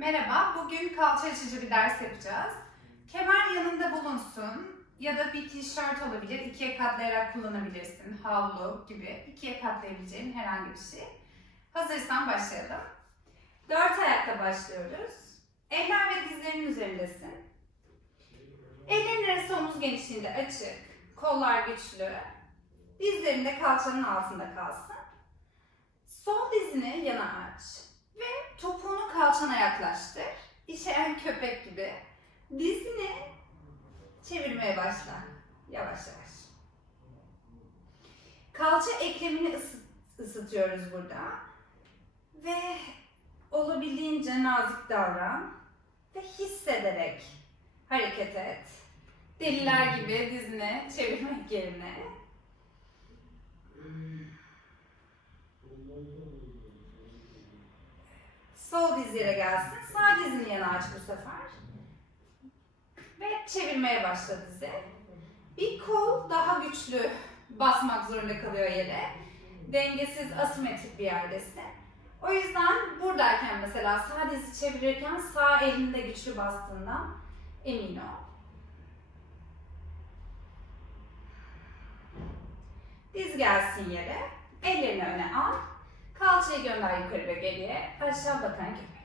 Merhaba, bugün kalça açıcı bir ders yapacağız. Kemer yanında bulunsun ya da bir tişört olabilir, ikiye katlayarak kullanabilirsin, havlu gibi ikiye katlayabileceğin herhangi bir şey. Hazırsan başlayalım. Dört ayakta başlıyoruz. Eller ve dizlerin üzerindesin. Ellerin arası omuz genişliğinde açık, kollar güçlü, dizlerin de kalçanın altında kalsın. Sol dizini yana aç ve topuğunu kalçana yaklaştır. İşeyen köpek gibi. Dizini çevirmeye başla. Yavaş yavaş. Kalça eklemini ısıt, ısıtıyoruz burada. Ve olabildiğince nazik davran. Ve hissederek hareket et. Deliler gibi dizini çevirmek yerine. Sol diz yere gelsin. Sağ dizini yana aç bu sefer. Ve çevirmeye başla dizi. Bir kol daha güçlü basmak zorunda kalıyor yere. Dengesiz, asimetrik bir yerdesin. O yüzden buradayken mesela sağ dizi çevirirken sağ elinde güçlü bastığından emin ol. Diz gelsin yere. Ellerini öne al. Kalçayı gönder yukarı ve geriye. Aşağı bakan köpek.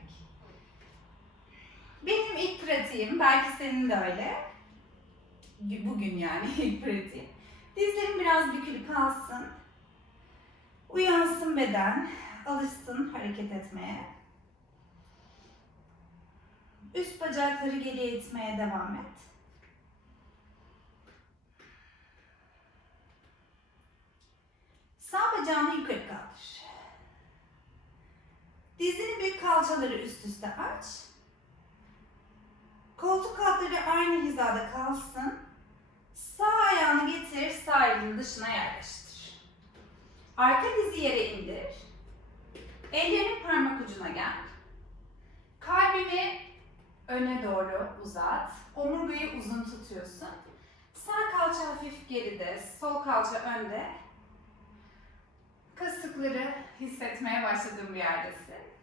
Benim ilk pratiğim, belki senin de öyle. Bugün yani ilk pratiğim. Dizlerim biraz bükülü kalsın. Uyansın beden. Alışsın hareket etmeye. Üst bacakları geriye itmeye devam et. Sağ bacağını yukarı kaldır. Dizini büyük kalçaları üst üste aç. Koltuk altları aynı hizada kalsın. Sağ ayağını getir, sağ elinin dışına yerleştir. Arka dizi yere indir. Ellerini parmak ucuna gel. Kalbini öne doğru uzat. Omurgayı uzun tutuyorsun. Sağ kalça hafif geride, sol kalça önde. Kasıkları hissetmeye başladığım bir yerdesin.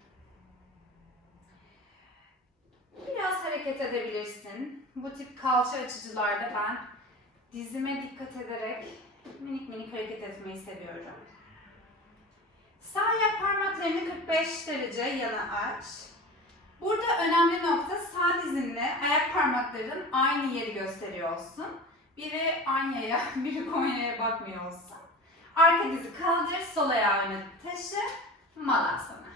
Biraz hareket edebilirsin. Bu tip kalça açıcılarda ben dizime dikkat ederek minik minik hareket etmeyi seviyorum. Sağ ayak parmaklarını 45 derece yana aç. Burada önemli nokta sağ dizinle ayak parmakların aynı yeri gösteriyor olsun. Biri Anya'ya, biri Konya'ya bakmıyor olsun. Arka dizi kaldır, sol ayağı taşı, malasana.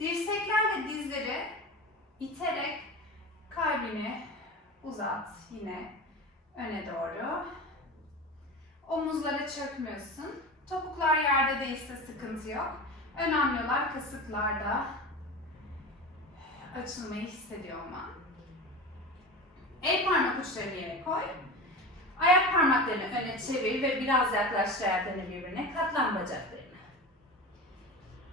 Dirseklerle dizleri iterek kalbini uzat yine öne doğru. Omuzlara çökmüyorsun. Topuklar yerde değilse sıkıntı yok. Önemli olan kasıklarda açılmayı hissediyor olman. El parmak uçlarını yere koy. Ayak parmaklarını öne çevir ve biraz yaklaştır ayaklarını birbirine. Katlan bacaklarını.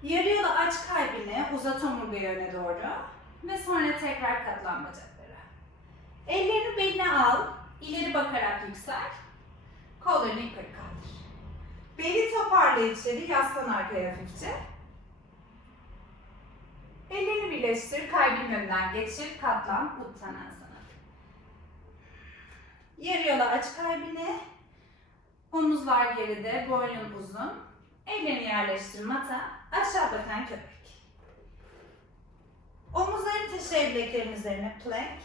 Yarı yola aç kalbini, uzat omurgayı öne doğru. Ve sonra tekrar katlan bacakları. Ellerini beline al, ileri bakarak yüksel. Kollarını yukarı kaldır. Beli toparla içeri, yaslan arkaya hafifçe. Ellerini birleştir, kalbin önünden geçir, katlan, Uttanasana. Yarı yola aç kalbini. Omuzlar geride, boynun uzun. Ellerini yerleştir mata, aşağı bakan köpek. Taşı bileklerin üzerine plank.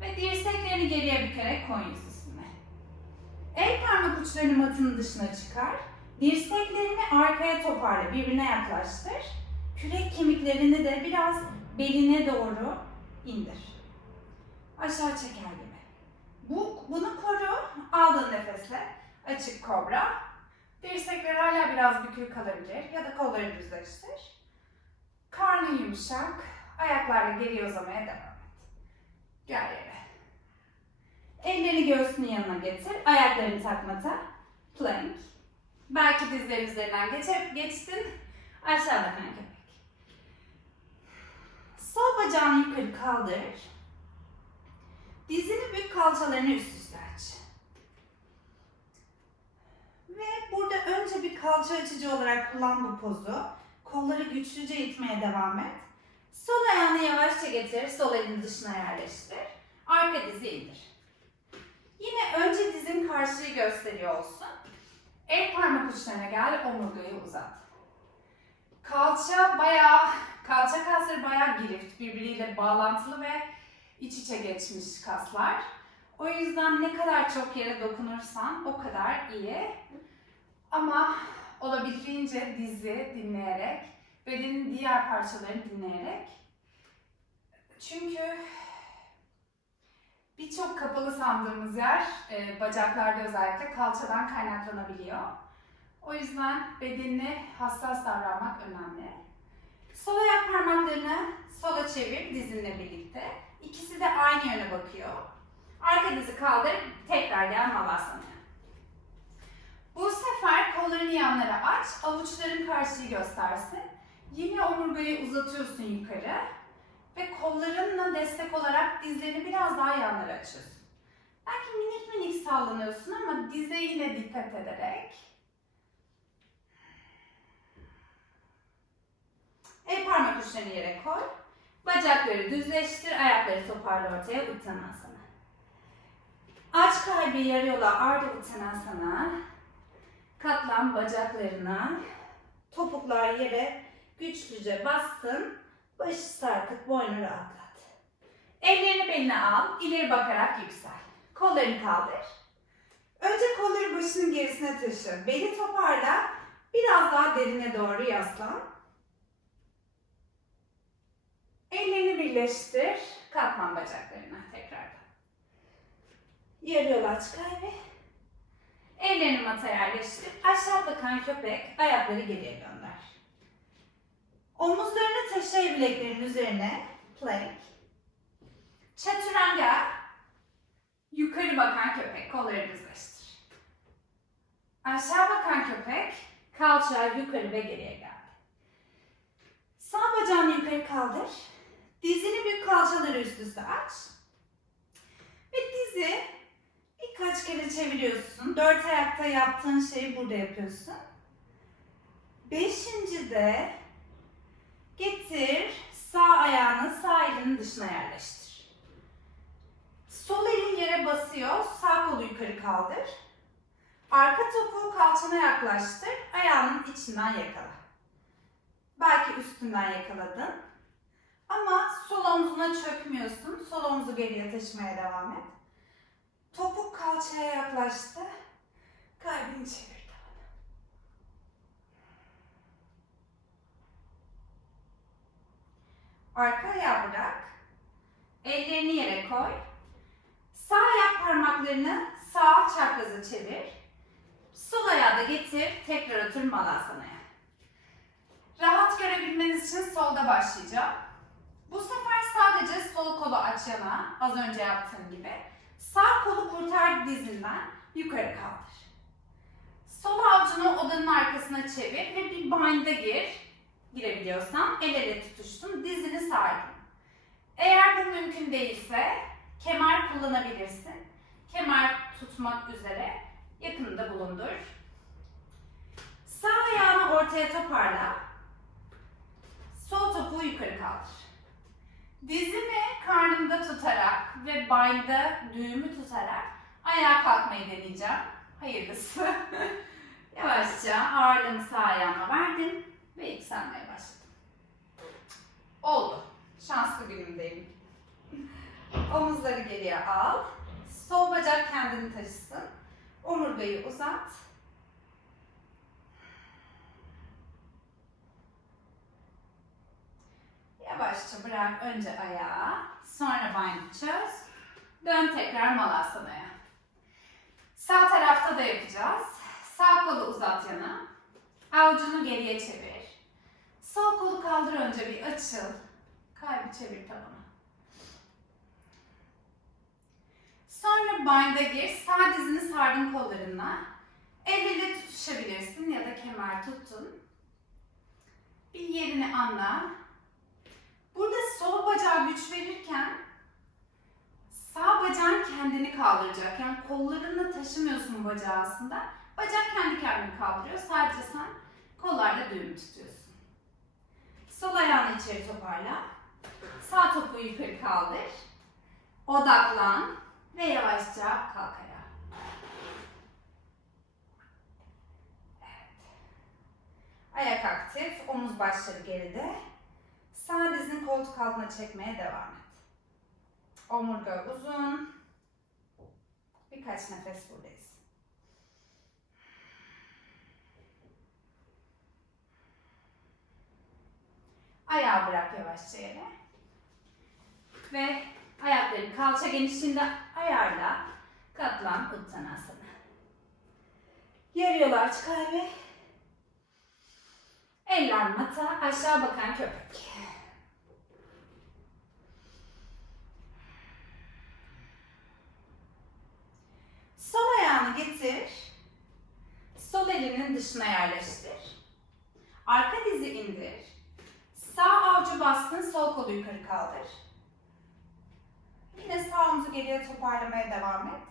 Ve dirseklerini geriye bükerek koy yüz üstüne. El parmak uçlarını matının dışına çıkar. Dirseklerini arkaya toparla, birbirine yaklaştır. Kürek kemiklerini de biraz beline doğru indir. Aşağı çeker gibi. Bu, bunu koru, aldığın nefesle. Açık kobra. Dirsekler hala biraz bükük kalabilir ya da kolları düzleştir. Karnın yumuşak, ayaklarla geriye uzamaya devam et. Gel yere. Ellerini göğsünün yanına getir, ayaklarını takmata. Plank. Belki dizlerin üzerinden geçer, geçtin. Aşağı bakan köpek. Sol bacağını yukarı kaldır. Dizini büyük kalçalarını üst üste aç. Ve burada önce bir kalça açıcı olarak kullan bu pozu. Kolları güçlüce itmeye devam et. Sol ayağını yavaşça getir, sol elini dışına yerleştir. Arka dizi indir. Yine önce dizin karşıyı gösteriyor olsun. El parmak uçlarına gel, omurgayı uzat. Kalça bayağı, kalça kasları bayağı girift, birbiriyle bağlantılı ve iç içe geçmiş kaslar. O yüzden ne kadar çok yere dokunursan o kadar iyi. Ama olabildiğince dizi dinleyerek, bedenin diğer parçalarını dinleyerek. Çünkü birçok kapalı sandığımız yer, e, bacaklarda özellikle kalçadan kaynaklanabiliyor. O yüzden bedenine hassas davranmak önemli. Sol ayak parmaklarını sola çevir dizinle birlikte. İkisi de aynı yöne bakıyor. Arka dizi kaldır, tekrar gel Malasana'ya. Bu sefer kollarını yanlara aç, avuçların karşıyı göstersin. Yine omurgayı uzatıyorsun yukarı ve kollarınla destek olarak dizlerini biraz daha yanlara açıyorsun. Belki minik minik sallanıyorsun ama dize yine dikkat ederek. El parmak uçlarını yere koy. Bacakları düzleştir, ayakları toparla ortaya Uttanasana. Aç kalbi yarı yola Ardha Uttanasana. Katlan bacaklarına. Topuklar yere güçlüce bastın. Başı sarkıt, boynu rahatlat. Ellerini beline al, ileri bakarak yüksel. Kollarını kaldır. Önce kolları başının gerisine taşı. Beli toparla. Biraz daha derine doğru yaslan. Ellerini birleştir. Katman bacaklarına tekrardan. Yarı yol aç kalbi. Ellerini mata yerleştir. Aşağı bakan köpek. Ayakları geriye gönder. Omuzlarını taşı bileklerin üzerine. Plank. Chaturanga. Yukarı bakan köpek. Kolları düzleştir. Aşağı bakan köpek. Kalça yukarı ve geriye geldi. Sağ bacağını yukarı kaldır. Dizini büyük kalçaları üst üste aç. Ve dizi birkaç kere çeviriyorsun. Dört ayakta yaptığın şeyi burada yapıyorsun. Beşinci de getir sağ ayağını sağ elinin dışına yerleştir. Sol elin yere basıyor. Sağ kolu yukarı kaldır. Arka topuğu kalçana yaklaştır. Ayağının içinden yakala. Belki üstünden yakaladın. Ama sol omzuna çökmüyorsun. Sol omzu geriye taşımaya devam et. Topuk kalçaya yaklaştı. Kalbini çevir tavana. Arka ayağı bırak. Ellerini yere koy. Sağ ayak parmaklarını sağ çapraza çevir. Sol ayağı da getir. Tekrar otur Malasana'ya. Rahat görebilmeniz için solda başlayacağım. Bu sefer sadece sol kolu aç yana, az önce yaptığım gibi. Sağ kolu kurtar dizinden, yukarı kaldır. Sol avucunu odanın arkasına çevir ve bir bind'a gir. Girebiliyorsan el ele tutuştun, dizini sardın. Eğer bu mümkün değilse kemer kullanabilirsin. Kemer tutmak üzere yakında bulundur. Sağ ayağını ortaya toparla. Sol topuğu yukarı kaldır. Dizimi karnımda tutarak ve bind'a düğümü tutarak ayağa kalkmayı deneyeceğim. Hayırlısı. Yavaşça ağırlığımı sağ ayağıma verdim ve yükselmeye başladım. Oldu. Şanslı günümdeyim. Omuzları geriye al. Sol bacak kendini taşısın. Omurgayı uzat. Yavaşça bırak önce ayağı, sonra bind'i çöz. Dön tekrar Malasana'ya. Sağ tarafta da yapacağız. Sağ kolu uzat yana. Avucunu geriye çevir. Sol kolu kaldır önce bir açıl. Kalbi çevir tavana. Sonra bind'a gir. Sağ dizini sardın kollarına. El ele tutuşabilirsin ya da kemer tuttun. Bir yerini anla. Burada sol bacağa güç verirken sağ bacağın kendini kaldıracak. Yani kollarını taşımıyorsun bacağı aslında. Bacak kendi kendini kaldırıyor. Sadece sen kollarla düğüm tutuyorsun. Sol ayağını içeri toparla. Sağ topuğu yukarı kaldır. Odaklan ve yavaşça kalk ayağa. Evet. Ayak aktif, omuz başları geride. Sağ dizini koltuk altına çekmeye devam et. Omurga uzun. Birkaç nefes buradayız. Ayağı bırak yavaşça yere. Ve ayakları kalça genişliğinde ayarla. Katlan Uttanasana. Yarı yol aç kalbi. Eller mata, aşağı bakan köpek. Sol ayağını getir. Sol elinin dışına yerleştir. Arka dizi indir. Bastın, sol kolu yukarı kaldır. Yine sağ omuzu geriye toparlamaya devam et.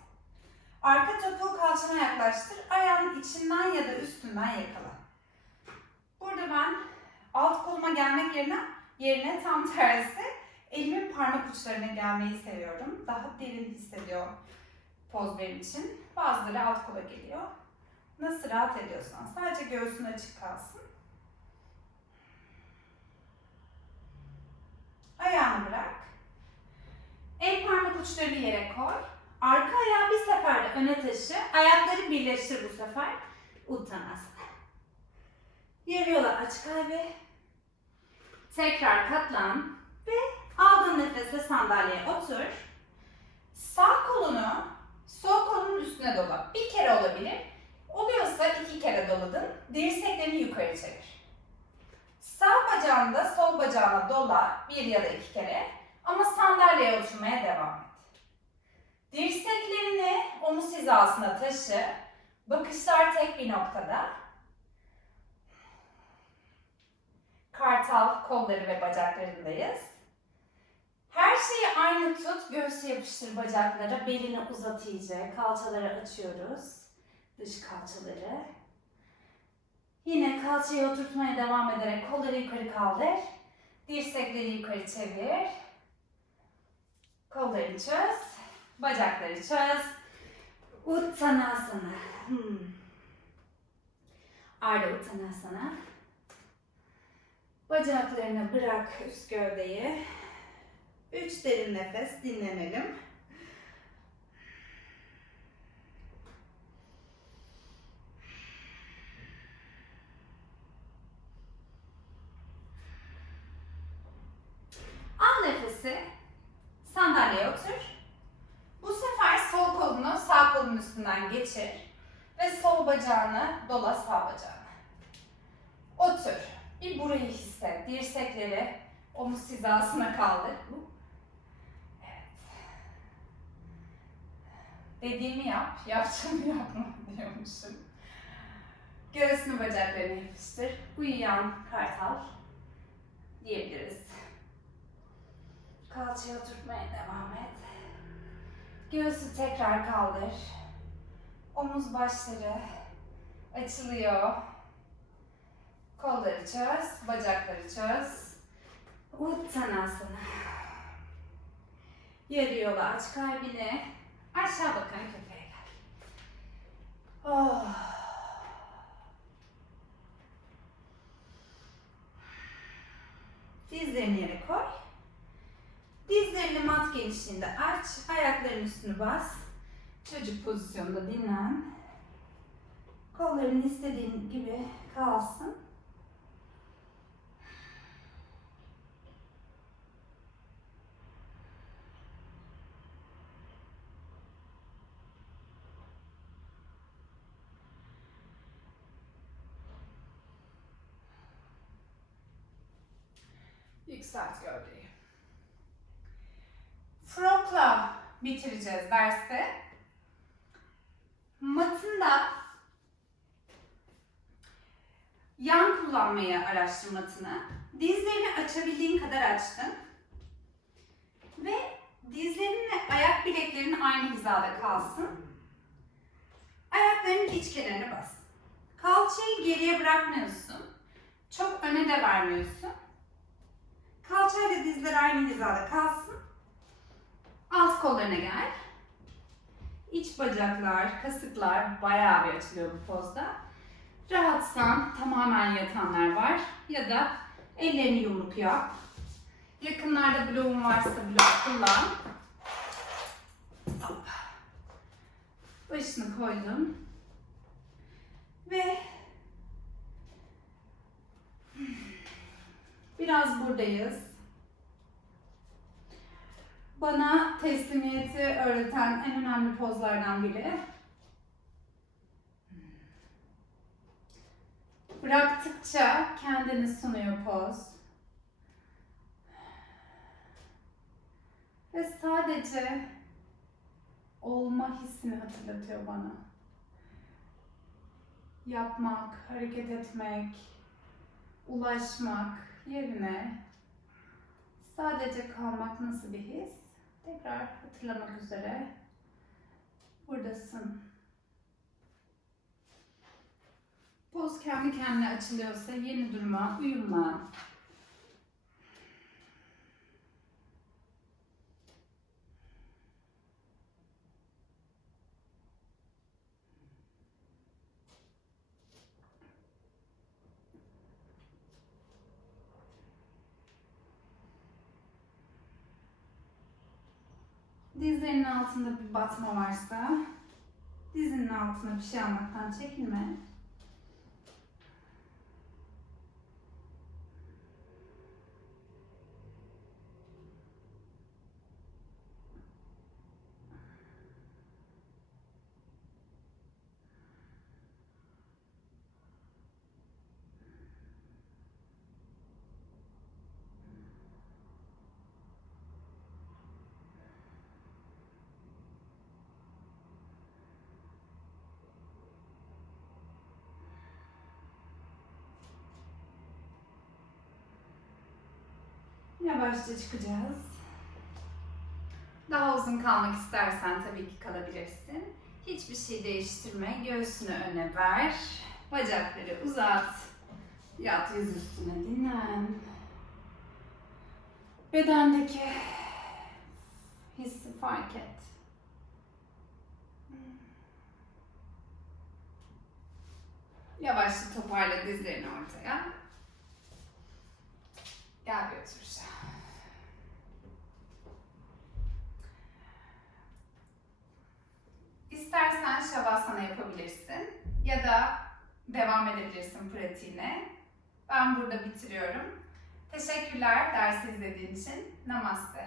Arka topuğu kalçana yaklaştır. Ayağın içinden ya da üstünden yakala. Burada ben alt koluma gelmek yerine, yerine tam tersi elimin parmak uçlarına gelmeyi seviyorum. Daha derin hissediyor poz benim için. Bazıları alt kola geliyor. Nasıl rahat ediyorsan. Sadece göğsün açık kalsın. Ayağını bırak. El parmak uçlarını yere koy. Arka ayağı bir seferde öne taşı. Ayakları birleştir bu sefer. Uttanasana. Yarı yola aç kalbi. Tekrar katlan ve aldığın nefesle sandalyeye otur. Sağ kolunu sol kolunun üstüne dola. Bir kere olabilir. Oluyorsa iki kere doladın. Dirseklerini yukarı çevir. Sağ bacağını da sol bacağına dola bir ya da iki kere. Ama sandalyeye oturmaya devam et. Dirseklerini omuz hizasına taşı. Bakışlar tek bir noktada. Kartal kolları ve bacaklarındayız. Her şeyi aynı tut, göğsü yapıştır bacaklara, belini uzat iyice, kalçaları açıyoruz. Dış kalçaları. Yine kalçayı oturtmaya devam ederek kolları yukarı kaldır. Dirsekleri yukarı çevir. Kolları çöz. Bacakları çöz. Uttanasana. Hmm. Arda Uttanasana. Bacaklarını bırak üst gövdeyi. Üç derin nefes dinlenelim. Al nefesi. Sandalyeye otur. Bu sefer sol kolunu sağ kolun üstünden geçir. Ve sol bacağını dola sağ bacağına. Otur. Bir burayı hisset. Dirsekleri omuz hizasına kaldır. Evet. Dediğimi yap. Yapacağımı yapma diyormuşum. Göğsünü bacaklarını yapıştır. Uyuyan kartal diyebiliriz. Kalçaya oturtmaya devam et. Göğsü tekrar kaldır. Omuz başları açılıyor. Kolları çöz, bacakları çöz. Uttanasana. Yarı yola aç kalbini. Aşağı bakan köpeğe gel. Oh. Dizlerini yere koy. Dizlerini mat genişliğinde aç. Ayakların üstünü bas. Çocuk pozisyonda dinlen. Kolların istediğin gibi kalsın. Yükselt gövdeyi. Bitireceğiz dersi. Matında yan kullanmayı araştır matını. Dizlerini açabildiğin kadar açtın. Ve dizlerinle ayak bileklerin aynı hizada kalsın. Ayaklarının iç kenarına bas. Kalçayı geriye bırakmıyorsun. Çok öne de vermiyorsun. Kalçayla dizler aynı hizada kalsın. Alt kollarına gel. İç bacaklar, kasıklar bayağı bir açılıyor bu pozda. Rahatsan tamamen yatanlar var ya da ellerini yumruk yap. Yakınlarda bloğun varsa blok kullan. Hop. Başını koydum. Ve biraz buradayız. Bana teslimiyeti öğreten en önemli pozlardan biri. Bıraktıkça kendini sunuyor poz. Ve sadece olma hissini hatırlatıyor bana. Yapmak, hareket etmek, ulaşmak yerine sadece kalmak nasıl bir his? Tekrar hatırlamak üzere buradasın. Poz kendi kendine açılıyorsa yeni duruma uyumlan. Dizlerinin altında bir batma varsa dizinin altına bir şey almaktan çekinme. Yavaşça çıkacağız. Daha uzun kalmak istersen tabii ki kalabilirsin. Hiçbir şey değiştirme. Göğsünü öne ver. Bacakları uzat. Yat yüz üstüne dinlen. Bedendeki hissi fark et. Yavaşça toparla dizlerini ortaya. Gel bir otur. İstersen şavasana yapabilirsin ya da devam edebilirsin pratiğine. Ben burada bitiriyorum. Teşekkürler dersi izlediğin için. Namaste.